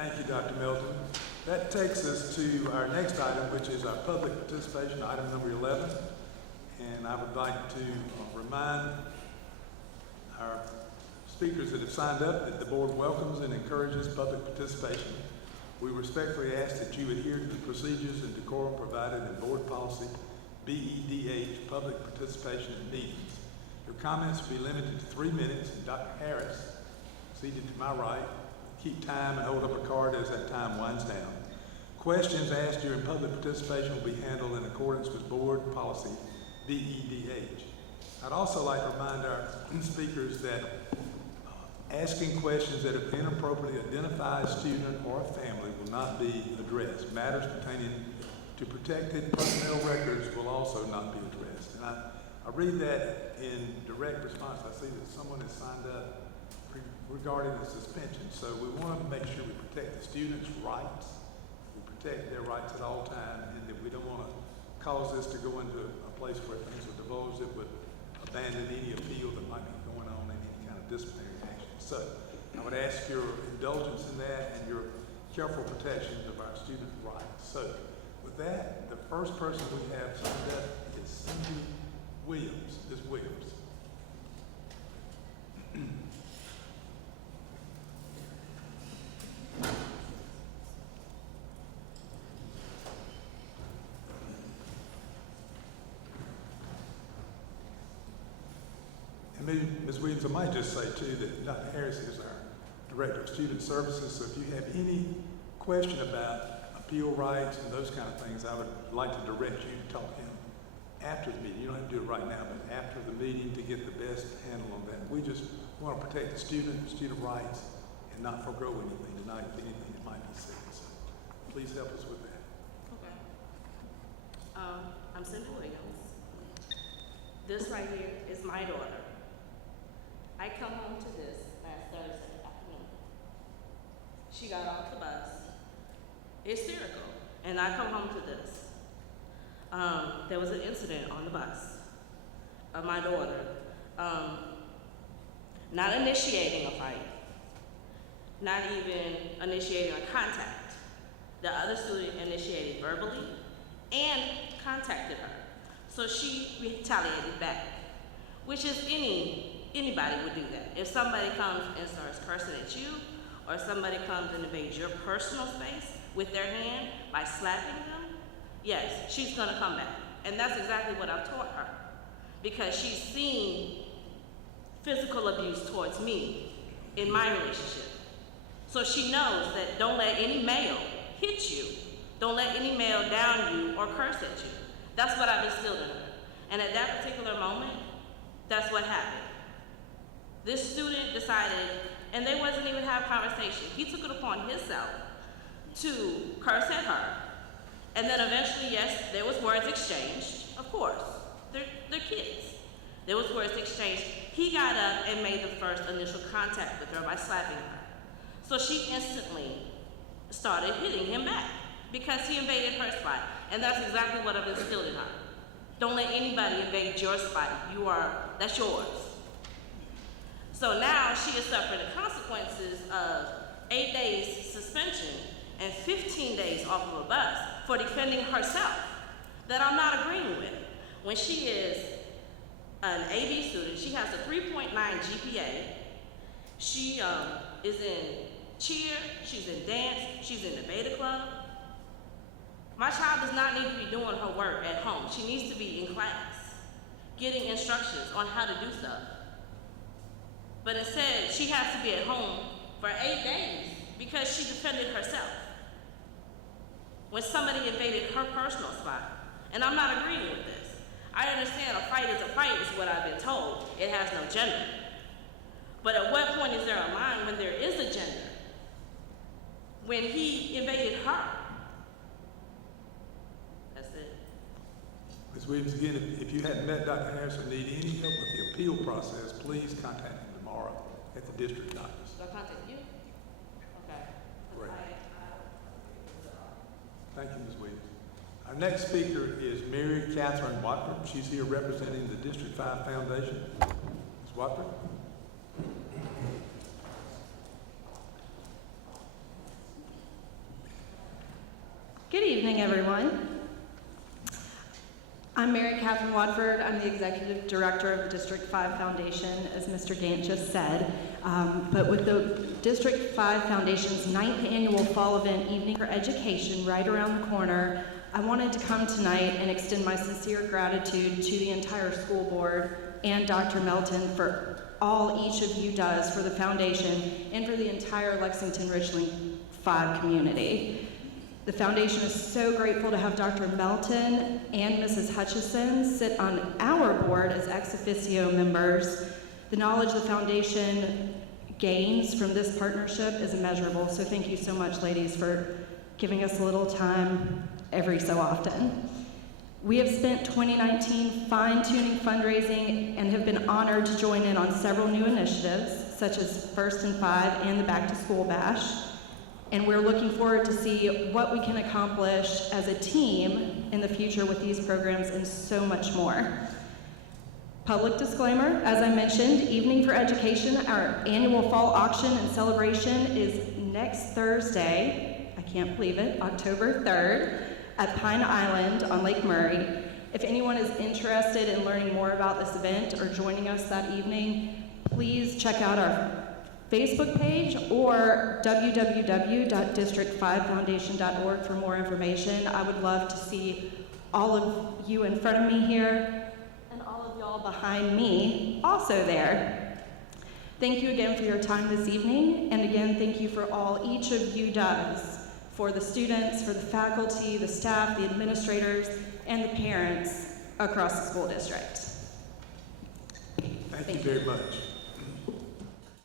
Thank you, Dr. Milton. That takes us to our next item, which is our public participation, item number 11. And I would like to remind our speakers that have signed up that the board welcomes and encourages public participation. We respectfully ask that you adhere to the procedures and decorum provided in board policy BEDH, public participation in meetings. Your comments will be limited to 3 minutes, and Dr. Harris, seated to my right, keep time and hold up a card as that time winds down. Questions asked during public participation will be handled in accordance with board policy BEDH. I'd also like to remind our speakers that asking questions that have inappropriately identified a student or a family will not be addressed. Matters pertaining to protected personnel records will also not be addressed. And I read that in direct response. I see that someone has signed up regarding the suspension. So we want to make sure we protect the students' rights, we protect their rights at all times, and that we don't want to cause this to go into a place where things are divulged that would abandon any appeal that might be going on in any kind of disciplinary action. So I would ask your indulgence in that and your careful protection of our student rights. So with that, the first person we have signed up is Cindy Williams. Ms. Williams. Ms. Williams, I might just say too that Dr. Harris is our Director of Student Services, so if you have any question about appeal rights and those kind of things, I would like to direct you to talk to him after the meeting. You don't have to do it right now, but after the meeting to get the best handle on that. We just want to protect the student rights and not forego anything tonight, anything that might be said. So please help us with that. Okay. I'm Cindy Williams. This right here is my daughter. I come home to this last Thursday afternoon. She got off the bus, hysterical, and I come home to this. There was an incident on the bus of my daughter not initiating a fight, not even initiating a contact. The other student initiated verbally and contacted her. So she retaliated back, which is anybody would do that. If somebody comes and starts cursing at you, or somebody comes and invades your personal space with their hand by slapping them, yes, she's gonna come back. And that's exactly what I've taught her, because she's seen physical abuse towards me in my relationship. So she knows that don't let any male hit you, don't let any male down you or curse at you. That's what I've instilled in her. And at that particular moment, that's what happened. This student decided, and they wasn't even having a conversation. He took it upon himself to curse at her. And then eventually, yes, there was words exchanged. Of course, they're kids. There was words exchanged. He got up and made the first initial contact with her by slapping her. So she instantly started hitting him back because he invaded her spot. And that's exactly what I've instilled in her. Don't let anybody invade your spot. That's yours. So now she is suffering the consequences of 8 days suspension and 15 days off of a bus for defending herself that I'm not agreeing with. When she is an AB student, she has a 3.9 GPA. She is in cheer, she's in dance, she's in the beta club. My child does not need to be doing her work at home. She needs to be in class, getting instructions on how to do stuff. But instead, she has to be at home for 8 days because she defended herself when somebody invaded her personal spot. And I'm not agreeing with this. I understand a fight is a fight is what I've been told. It has no gender. But at what point is there a line when there is a gender? When he invaded her. That's it. Ms. Williams, again, if you hadn't met Dr. Harris or need any help with the appeal process, please contact him tomorrow at the district office. Do I contact you? Okay. Great. Thank you, Ms. Williams. Our next speaker is Mary Catherine Watford. She's here representing the District 5 Foundation. Ms. Watford. evening, everyone. I'm Mary Catherine Watford. I'm the Executive Director of the District 5 Foundation, as Mr. Gant just said. But with the District 5 Foundation's 9th annual fall event, Evening for Education, right around the corner, I wanted to come tonight and extend my sincere gratitude to the entire school board and Dr. Melton for all each of you does for the foundation and for the entire Lexington-Richland 5 community. The foundation is so grateful to have Dr. Melton and Mrs. Hutchison sit on our board as ex officio members. The knowledge the foundation gains from this partnership is immeasurable, so thank you so much, ladies, for giving us a little time every so often. We have spent 2019 fine-tuning fundraising and have been honored to join in on several new initiatives, such as First and 5 and the Back to School Bash. And we're looking forward to see what we can accomplish as a team in the future with these programs and so much more. Public disclaimer, as I mentioned, Evening for Education, our annual fall auction and celebration is next Thursday, I can't believe it, October 3rd, at Pine Island on Lake Murray. If anyone is interested in learning more about this event or joining us that evening, please check out our Facebook page or www.district5foundation.org for more information. I would love to see all of you in front of me here and all of y'all behind me also there. Thank you again for your time this evening, and again, thank you for all each of you does for the students, for the faculty, the staff, the administrators, and the parents across the school district. Thank you very much.